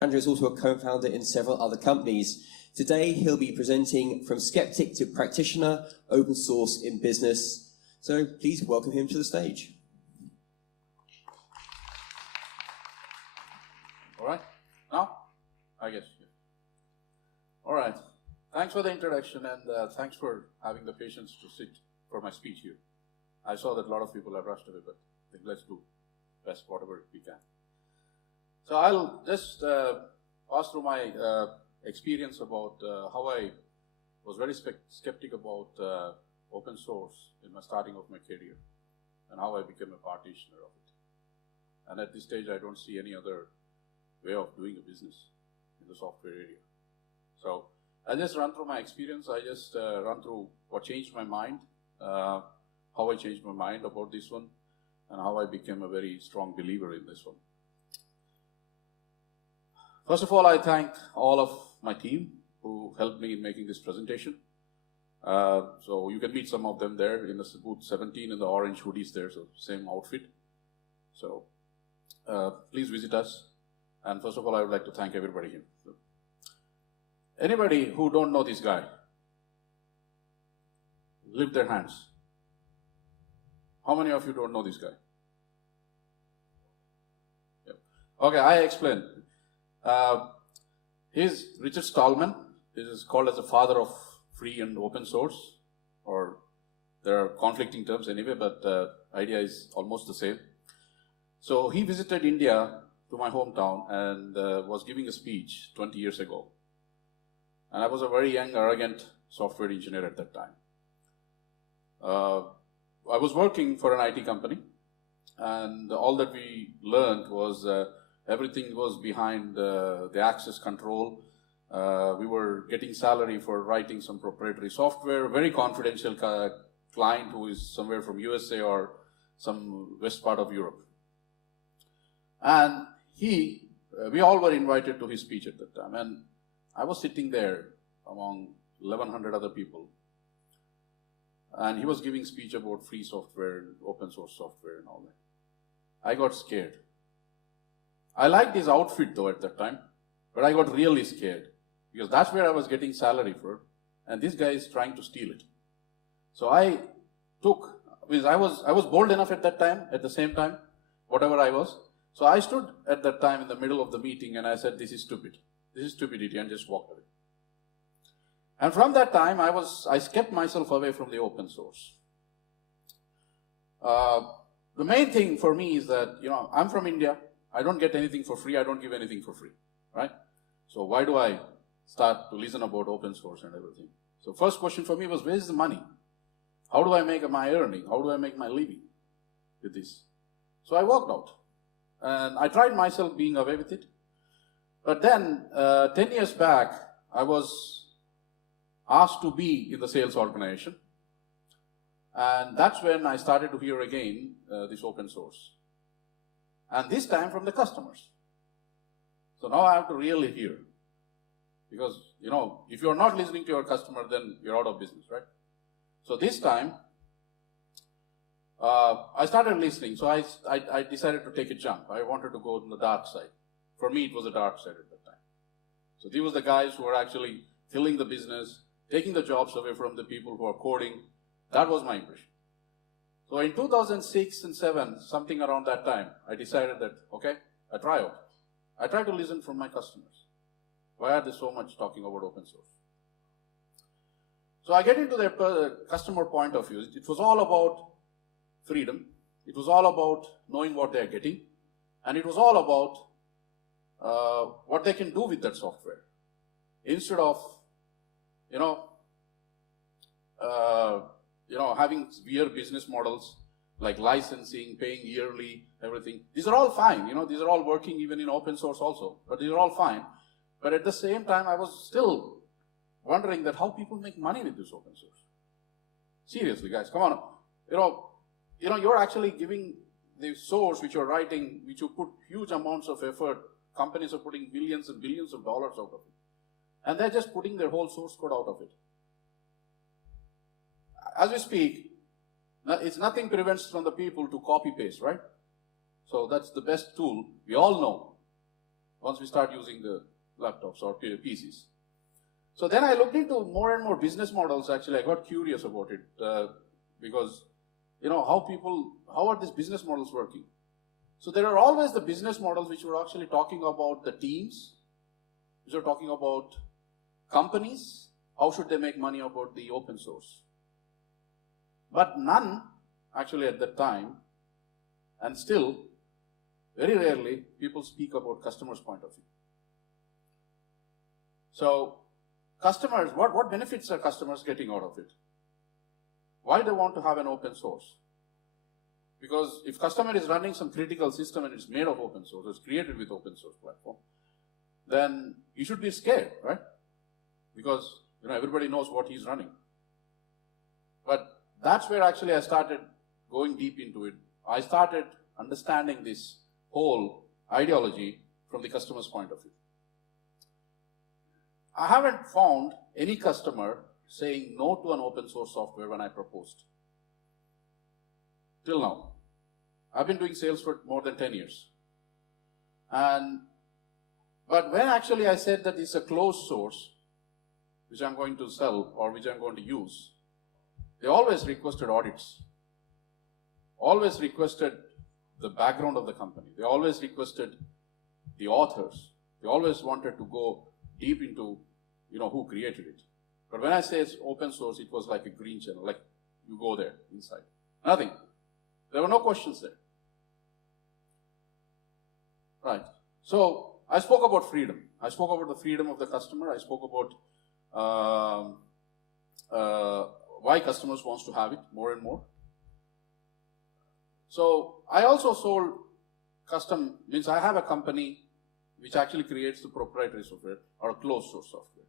Chandra is also a co-founder in several other companies. Today, he'll be presenting from Skeptic to Practitioner, open source in business. So please welcome him to the stage. All right, now, I guess. All right, thanks for the introduction and thanks for having the patience to sit for my speech here. I saw that a lot of people have rushed away, but I think let's do best whatever we can. So I'll just pass through my experience about how I was very skeptic about open source in my starting of my career and how I became a practitioner of it. And at this stage, I don't see any other way of doing a business in the software area. So I'll just run through my experience. I just run through what changed my mind, how I changed my mind about this one, and how I became a very strong believer in this one. First of all, I thank all of my team who helped me in making this presentation. So you can meet some of them there in the booth 17 in the orange hoodies there, so same outfit. So please visit us. And first of all, I would like to thank everybody here. So, anybody who don't know this guy, lift their hands. How many of you don't know this guy? Yeah. Okay, I explain. He's Richard Stallman. This is called as the father of free and open source, or there are conflicting terms anyway, but idea is almost the same. So he visited India to my hometown and was giving a speech 20 years ago. And I was a very young, arrogant software engineer at that time. I was working for an IT company, and all that we learned was everything was behind the access control. We were getting salary for writing some proprietary software, very confidential client who is somewhere from USA or some west part of Europe. And we all were invited to his speech at that time. And I was sitting there among 1,100 other people. And he was giving speech about free software, open source software and all that. I got scared. I liked his outfit though at that time, but I got really scared because that's where I was getting salary for, and this guy is trying to steal it. So I was bold enough at that time, at the same time, whatever I was. So I stood at that time in the middle of the meeting and I said, this is stupid. This is stupidity, and just walked away. And from that time, I kept myself away from the open source. The main thing for me is that, I'm from India. I don't get anything for free. I don't give anything for free, right? So why do I start to listen about open source and everything? So first question for me was, where is the money? How do I make my earning? How do I make my living with this? So I walked out. And I tried myself being away with it. But then, 10 years back, I was asked to be in the sales organization. And that's when I started to hear again this open source. And this time from the customers. So now I have to really hear. Because, if you're not listening to your customer, then you're out of business, right? So this time, I started listening. So I decided to take a jump. I wanted to go on the dark side. For me, it was a dark side at that time. So these were the guys who were actually filling the business, taking the jobs away from the people who are coding. That was my impression. So in 2006 and 2007, something around that time, I decided that, okay, I try to listen from my customers. Why are they so much talking about open source? So I get into their customer point of view. It was all about freedom. It was all about knowing what they are getting. And it was all about what they can do with that software. Instead of, having weird business models like licensing, paying yearly, everything. These are all fine. These are all working even in open source also. But these are all fine. But at the same time, I was still wondering that how people make money with this open source. Seriously, guys, come on. You're actually giving the source which you're writing, which you put huge amounts of effort. Companies are putting millions and billions of dollars out of it. And they're just putting their whole source code out of it. As we speak, it's nothing prevents from the people to copy paste, right? So that's the best tool. We all know once we start using the laptops or PCs. So then I looked into more and more business models. Actually, I got curious about it because, how are these business models working? So there are always the business models which were actually talking about the teams, which are talking about companies, how should they make money about the open source. But none, actually at that time, and still, very rarely, people speak about customers' point of view. So, customers, what benefits are customers getting out of it? Why they want to have an open source? Because if customer is running some critical system and it's made of open source, it's created with open source platform, then you should be scared, right? Because everybody knows what he's running. But that's where actually I started going deep into it. I started understanding this whole ideology from the customer's point of view. I haven't found any customer saying no to an open source software when I proposed. Till now. I've been doing sales for more than 10 years. But when actually I said that it's a closed source, which I'm going to sell or which I'm going to use, they always requested audits. Always requested the background of the company. They always requested the authors. They always wanted to go deep into, who created it. But when I say it's open source, it was like a green channel, like you go there inside. Nothing. There were no questions there. Right. So I spoke about freedom. I spoke about the freedom of the customer. I spoke about why customers wants to have it more and more. So I also sold means I have a company which actually creates the proprietary software or a closed source software.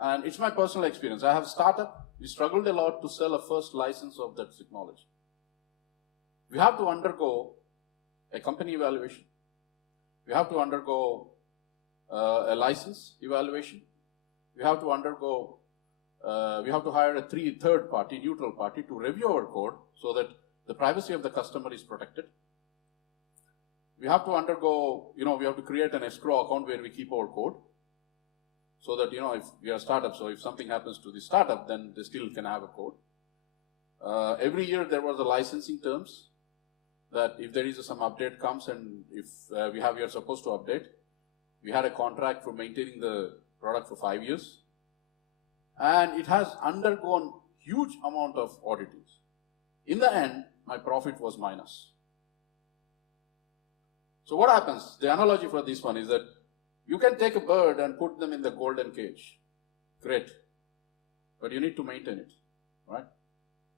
And it's my personal experience. I have a startup. We struggled a lot to sell a first license of that technology. We have to undergo a company evaluation. We have to undergo a license evaluation. We have to hire a third party, neutral party to review our code so that the privacy of the customer is protected. We have to undergo, we have to create an escrow account where we keep our code so that, if we are a startup, so if something happens to the startup, then they still can have a code. Every year there was a licensing terms that if there is some update comes and if we are supposed to update, we had a contract for maintaining the product for 5 years. And it has undergone huge amount of auditings. In the end, my profit was minus. So what happens? The analogy for this one is that you can take a bird and put them in the golden cage. Great. But you need to maintain it, right?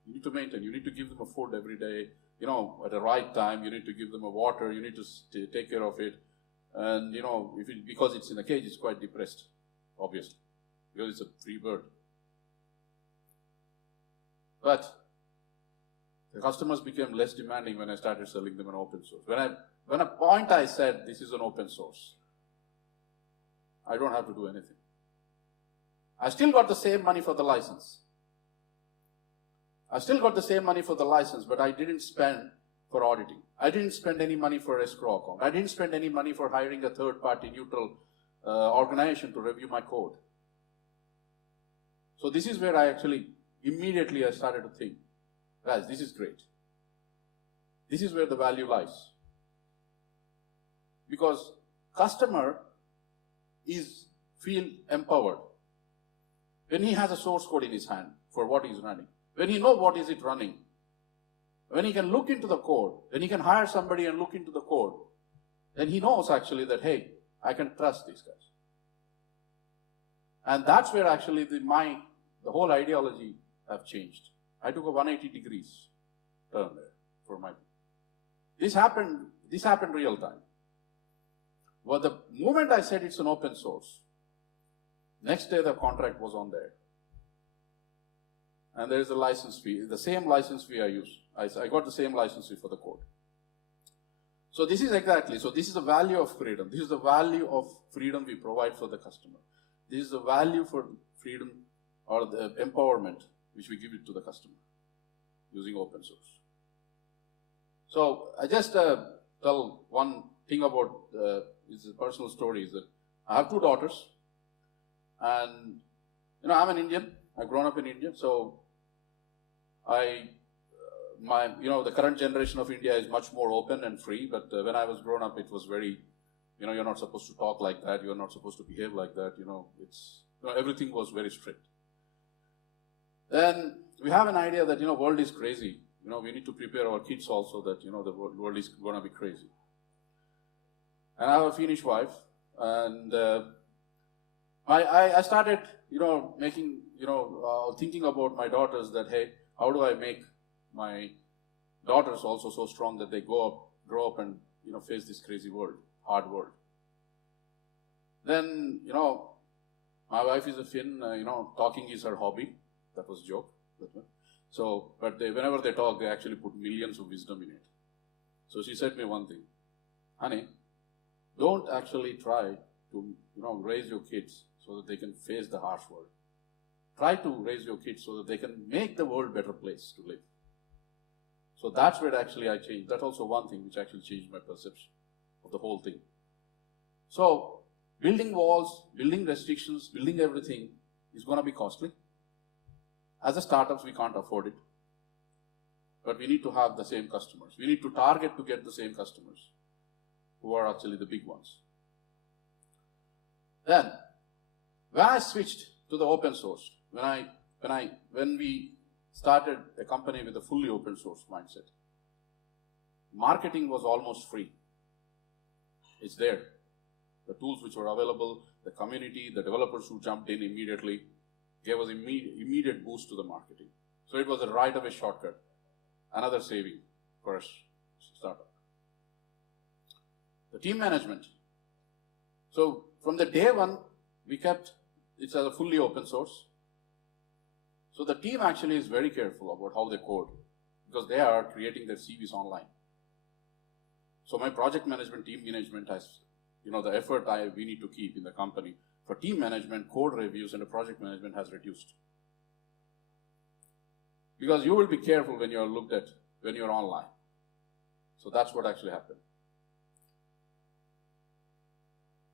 You need to maintain. You need to give them a food every day, at the right time. You need to give them a water. You need to take care of it. And, because it's in a cage, it's quite depressed, obviously, because it's a free bird. But the customers became less demanding when I started selling them an open source. When a point I said, this is an open source, I don't have to do anything. I still got the same money for the license. But I didn't spend for auditing. I didn't spend any money for escrow account. I didn't spend any money for hiring a third-party neutral organization to review my code. So this is where I started to think, guys, this is great. This is where the value lies. Because customer feel empowered when he has a source code in his hand for what he's running. When he knows what is it running. When he can look into the code, when he can hire somebody and look into the code, then he knows actually that, hey, I can trust these guys. And that's where actually the whole ideology have changed. I took a 180 degrees turn there for my. This happened real time. Well, the moment I said it's an open source, next day the contract was on there. And there is a license fee, the same license fee I use. I got the same license fee for the code. So this is the value of freedom. This is the value of freedom we provide for the customer. This is the value for freedom or the empowerment which we give it to the customer using open source. So I just tell one thing about is a personal story, is that I have 2 daughters, and I'm an Indian. I've grown up in India, so the current generation of India is much more open and free, but when I was grown up, it was very, you're not supposed to talk like that, you're not supposed to behave like that, everything was very strict. Then we have an idea that, world is crazy. We need to prepare our kids also that, the world is going to be crazy. And I have a Finnish wife, and I started, making, thinking about my daughters that, hey, how do I make my daughters also so strong that they grow up and, face this crazy world, hard world. Then, my wife is a Finn, talking is her hobby. That was a joke. So, but whenever they talk, they actually put millions of wisdom in it. So she said me one thing, honey, don't actually try to, raise your kids so that they can face the harsh world. Try to raise your kids so that they can make the world a better place to live. So that's where actually I changed. That's also one thing which actually changed my perception of the whole thing. So, building walls, building restrictions, building everything is going to be costly. As a startups, we can't afford it. But we need to have the same customers. We need to target to get the same customers who are actually the big ones. Then, when I switched to the open source, when we started a company with a fully open source mindset, marketing was almost free. It's there. The tools which were available, the community, the developers who jumped in immediately, gave us immediate boost to the marketing. So it was a right-away shortcut, another saving for a startup. The team management. So from the day one, we kept it as a fully open source. So the team actually is very careful about how they code because they are creating their CVs online. So my project management, team management has, the effort we need to keep in the company for team management, code reviews, and the project management has reduced. Because you will be careful when you're looked at, when you're online. So that's what actually happened.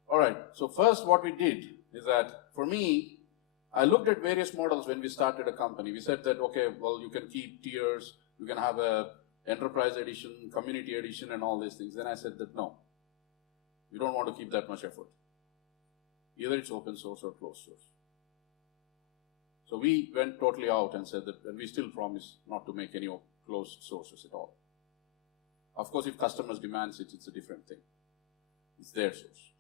All right, so first what we did is that, for me, I looked at various models when we started a company. We said that, okay, well, you can keep tiers, you can have a enterprise edition, community edition, and all these things. Then I said that, no, we don't want to keep that much effort. Either it's open source or closed source. So we went totally out and said that, and we still promise not to make any closed sources at all. Of course, if customers demand it, it's a different thing. It's their source.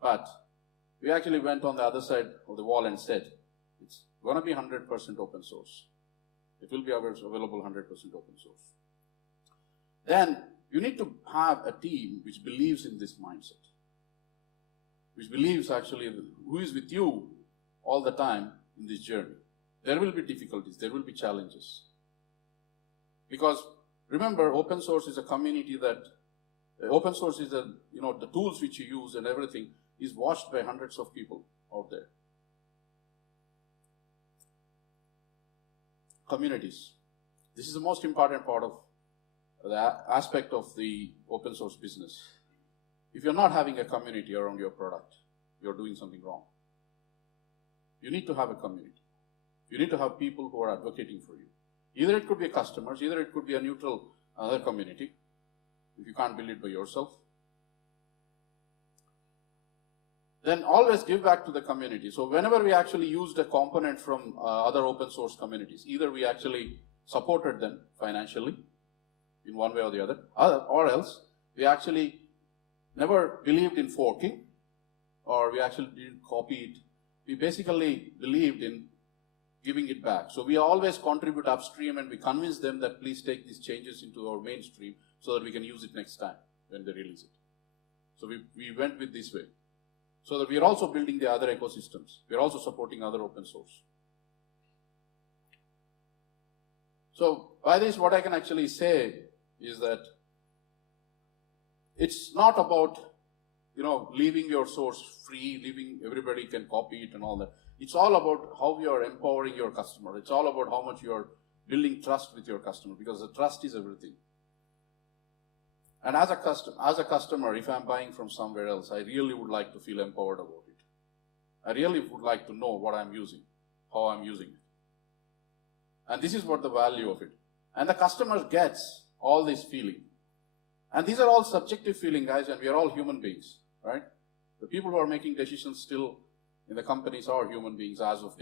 But we actually went on the other side of the wall and said, it's going to be 100% open source. It will be available 100% open source. Then you need to have a team which believes in this mindset, which believes actually who is with you all the time in this journey. There will be difficulties, there will be challenges. Because remember, open source is a community that, open source is the tools which you use and everything is watched by hundreds of people out there. Communities. This is the most important part of the aspect of the open source business. If you're not having a community around your product, you're doing something wrong. You need to have a community. You need to have people who are advocating for you. Either it could be customers, either it could be a neutral other community, if you can't build it by yourself. Then always give back to the community. So whenever we actually used a component from other open source communities, either we actually supported them financially in one way or the other, or else we actually never believed in forking, or we actually didn't copy it. We basically believed in giving it back. So we always contribute upstream and we convince them that please take these changes into our mainstream so that we can use it next time when they release it. So we went with this way. So that we are also building the other ecosystems. We are also supporting other open source. So by this, what I can actually say is that it's not about, leaving your source free, leaving everybody can copy it and all that. It's all about how you are empowering your customer. It's all about how much you are building trust with your customer, because the trust is everything. And as a customer, if I'm buying from somewhere else, I really would like to feel empowered about it. I really would like to know what I'm using, how I'm using it. And this is what the value of it. And the customer gets all this feeling. And these are all subjective feeling, guys, and we are all human beings, right? The people who are making decisions still in the companies are human beings as of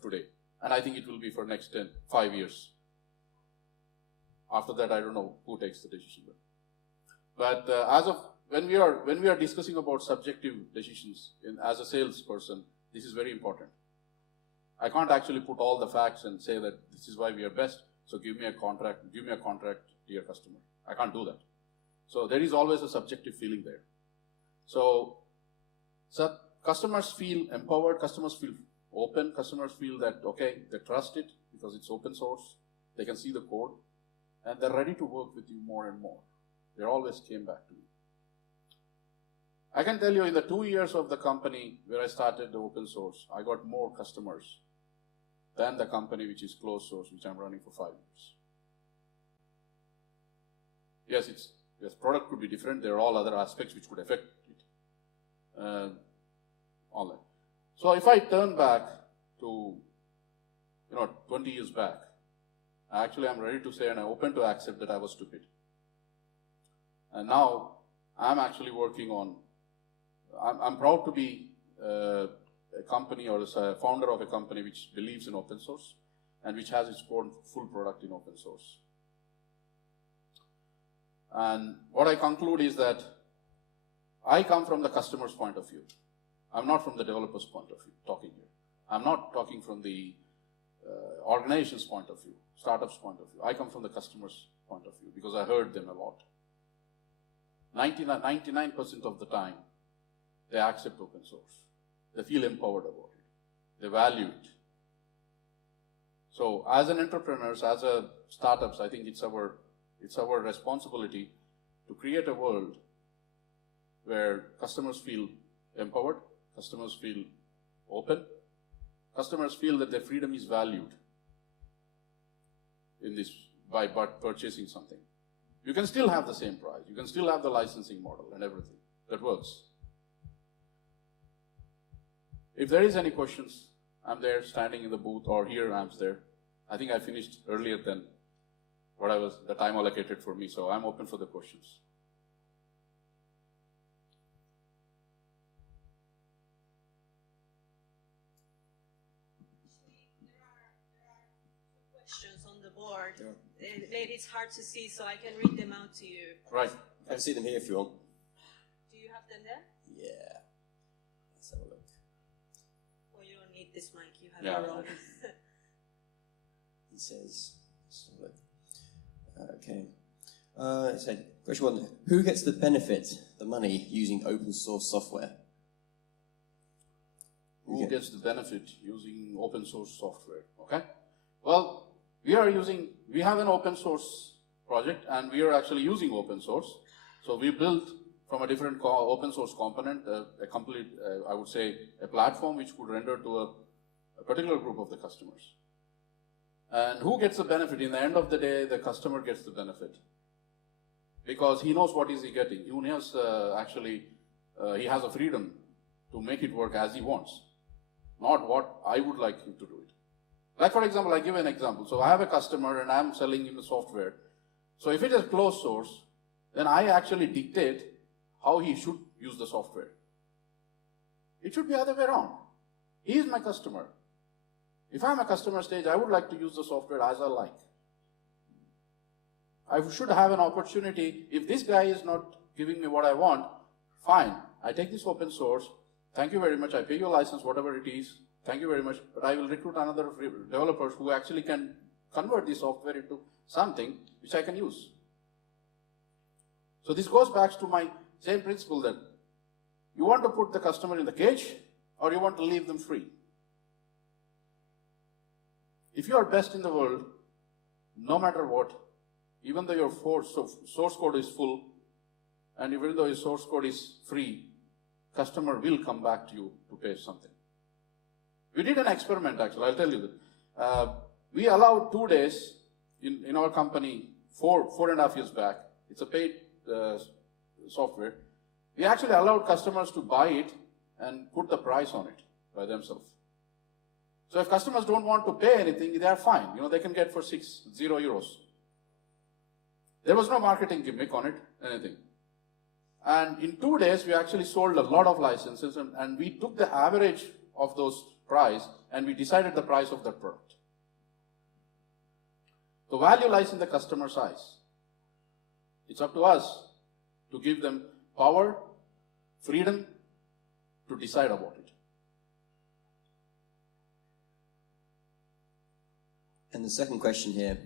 today. And I think it will be for next 5 years. After that, I don't know who takes the decision. But when we are discussing about subjective decisions as a salesperson, this is very important. I can't actually put all the facts and say that this is why we are best, so give me a contract, dear customer. I can't do that. So there is always a subjective feeling there. So customers feel empowered, customers feel open, customers feel that, okay, they trust it because it's open source, they can see the code, and they're ready to work with you more and more. They always came back to you. I can tell you in the 2 years of the company where I started the open source, I got more customers than the company which is closed source, which I'm running for 5 years. Yes, product could be different. There are all other aspects which could affect it. All that. So if I turn back to 20 years back, actually I'm ready to say and I'm open to accept that I was stupid. And now I'm actually working on, I'm proud to be a company or a founder of a company which believes in open source and which has its own full product in open source. And what I conclude is that I come from the customer's point of view. I'm not from the developer's point of view talking here. I'm not talking from the organization's point of view, startup's point of view. I come from the customer's point of view because I heard them a lot. 99% of the time, they accept open source. They feel empowered about it. They value it. So as an entrepreneurs, as a startups, I think it's our responsibility to create a world where customers feel empowered, customers feel open, customers feel that their freedom is valued in this by purchasing something. You can still have the same price. You can still have the licensing model and everything. That works. If there is any questions, I'm there standing in the booth or here I'm there. I think I finished earlier than the time allocated for me, so I'm open for the questions. Questions on the board. Yeah. Maybe it's hard to see, so I can read them out to you. Right. I can see them here if you want. Do you have them there? Yeah. Let's have a look. Well, you don't need this mic. You have your own. He says, let's have a look. Okay. So, question one. Who gets the benefit, the money, using open source software? Who gets the benefit using open source software? Okay. Well, we have an open source project and we are actually using open source. So we built from a different open source component, a complete, I would say, a platform which could render to a particular group of the customers. And who gets the benefit? In the end of the day, the customer gets the benefit. Because he knows what is he getting. He knows he has a freedom to make it work as he wants. Not what I would like him to do it. Like for example, I give an example. So I have a customer and I'm selling him the software. So if it is closed source, then I actually dictate how he should use the software. It should be the other way around. He is my customer. If I'm a customer stage, I would like to use the software as I like. I should have an opportunity. If this guy is not giving me what I want, fine. I take this open source. Thank you very much. I pay your license, whatever it is. Thank you very much. But I will recruit another developers who actually can convert this software into something which I can use. So this goes back to my same principle that you want to put the customer in the cage or you want to leave them free. If you are best in the world, no matter what, even though your source code is full, and even though your source code is free, customer will come back to you to pay something. We did an experiment actually, I'll tell you that. We allowed 2 days in our company 4.5 years back. It's a paid software, we actually allowed customers to buy it and put the price on it by themselves. So if customers don't want to pay anything, they are fine. They can get for 0 euros. There was no marketing gimmick on it, anything. And in 2 days, we actually sold a lot of licenses, and we took the average of those price, and we decided the price of that product. The value lies in the customer's eyes. It's up to us to give them power, freedom to decide about it. And the second question here,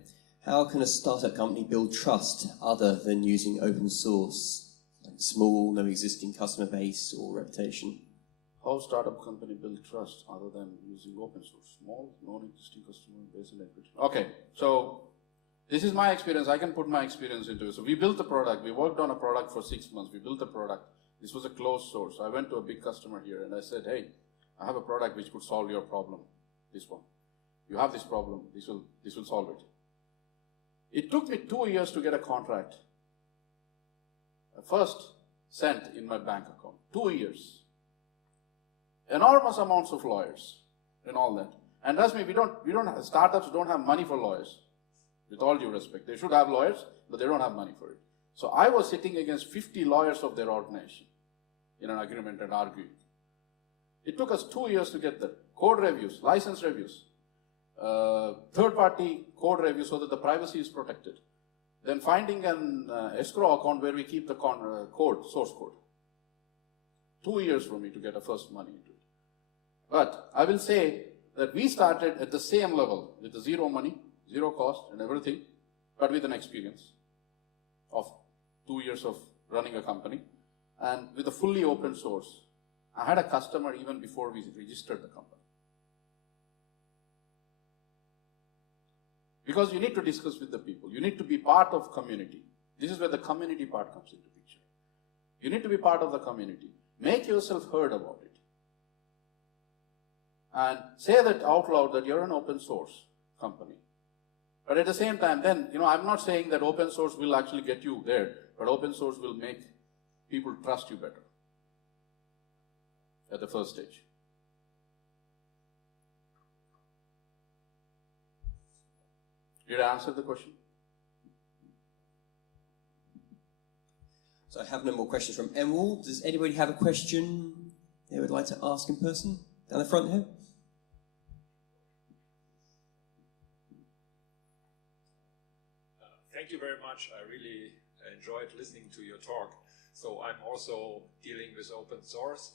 how can a startup company build trust other than using open source? Like small, no existing customer base or reputation? How startup company build trust other than using open source? Small, non-existing customer base and equity. Okay, so this is my experience. I can put my experience into it. So we built the product. We worked on a product for 6 months. We built the product. This was a closed source. I went to a big customer here and I said, hey, I have a product which could solve your problem. This one. You have this problem. This will solve it. It took me 2 years to get a contract. A first cent in my bank account. 2 years. Enormous amounts of lawyers and all that. And trust me, startups don't have money for lawyers. With all due respect. They should have lawyers, but they don't have money for it. So I was sitting against 50 lawyers of their organization in an agreement and arguing. It took us 2 years to get the code reviews, license reviews, third-party code reviews so that the privacy is protected. Then finding an escrow account where we keep the source code. 2 years for me to get a first money into it. But I will say that we started at the same level with the zero money, zero cost and everything, but with an experience of 2 years of running a company and with a fully open source. I had a customer even before we registered the company. Because you need to discuss with the people. You need to be part of community. This is where the community part comes into picture. You need to be part of the community. Make yourself heard about it. And say that out loud that you're an open source company. But at the same time, then, I'm not saying that open source will actually get you there, but open source will make people trust you better at the first stage. Did I answer the question? So I have no more questions from Emerald. Does anybody have a question they would like to ask in person? Down the front here. Thank you very much. I really enjoyed listening to your talk. So I'm also dealing with open source,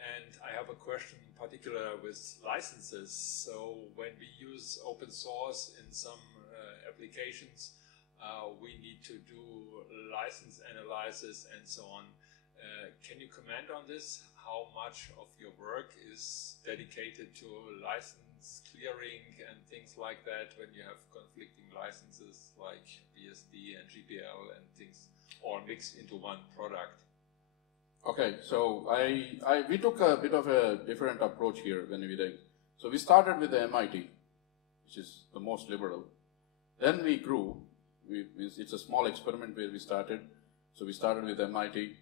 and I have a question in particular with licenses. So when we use open source in some applications, we need to do license analysis and so on. Can you comment on this? How much of your work is dedicated to license clearing and things like that when you have conflicting licenses like BSD and GPL and things all mixed into one product? Okay, so we took a bit of a different approach here when we did. So we started with the MIT, which is the most liberal. Then we grew. It's a small experiment where we started. So we started with MIT,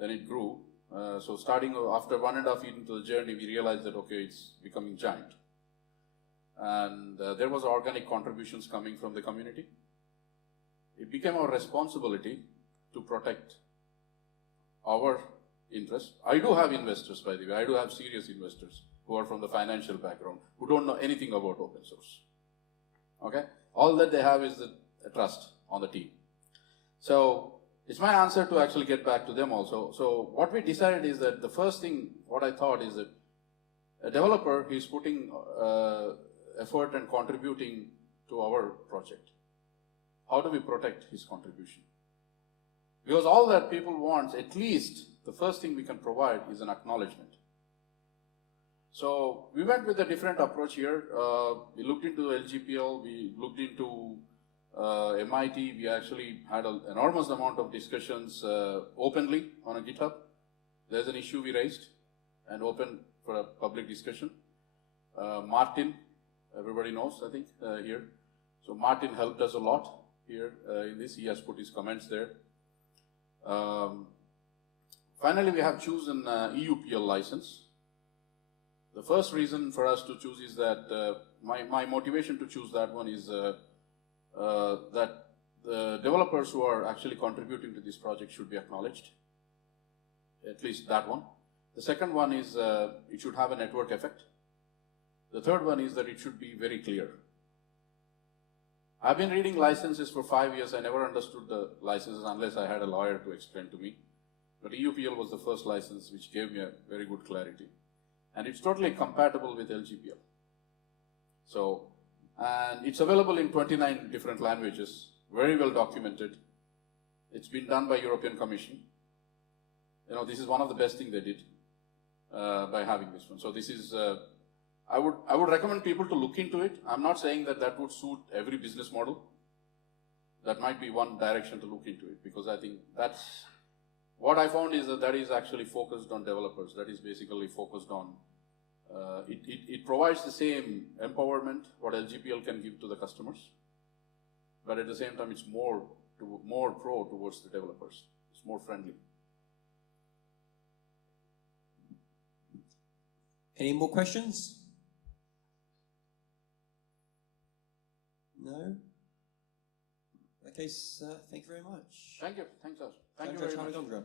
then it grew. So starting after 1.5 years into the journey, we realized that, okay, it's becoming giant. And there was organic contributions coming from the community. It became our responsibility to protect our interests. I do have investors, by the way. I do have serious investors who are from the financial background, who don't know anything about open source. Okay? All that they have is the trust on the team. So it's my answer to actually get back to them also. So what we decided is that the first thing, what I thought is that a developer, he's putting effort and contributing to our project. How do we protect his contribution? Because all that people want, at least the first thing we can provide is an acknowledgement. So we went with a different approach here. We looked into LGPL, we looked into MIT. We actually had an enormous amount of discussions openly on a GitHub. There's an issue we raised and open for a public discussion. Martin, everybody knows, I think, here. So Martin helped us a lot here in this. He has put his comments there. Finally, we have chosen EUPL license. The first reason for us to choose is that my motivation to choose that one is that the developers who are actually contributing to this project should be acknowledged, at least that one. The second one is it should have a network effect. The third one is that it should be very clear. I've been reading licenses for 5 years. I never understood the licenses unless I had a lawyer to explain to me. But EUPL was the first license which gave me a very good clarity. And it's totally compatible with LGPL. So, and it's available in 29 different languages, very well documented. It's been done by European Commission. You know, this is one of the best things they did by having this one. So this is, I would recommend people to look into it. I'm not saying that that would suit every business model. That might be one direction to look into it, because I think that's, what I found is that that is actually focused on developers. That is basically focused on, it provides the same empowerment what LGPL can give to the customers, but at the same time it's more pro towards the developers. It's more friendly. Any more questions? No? In that case, thank you very much. Thank you. Thanks, Ash. Thank you Chandra very much. Challagonda.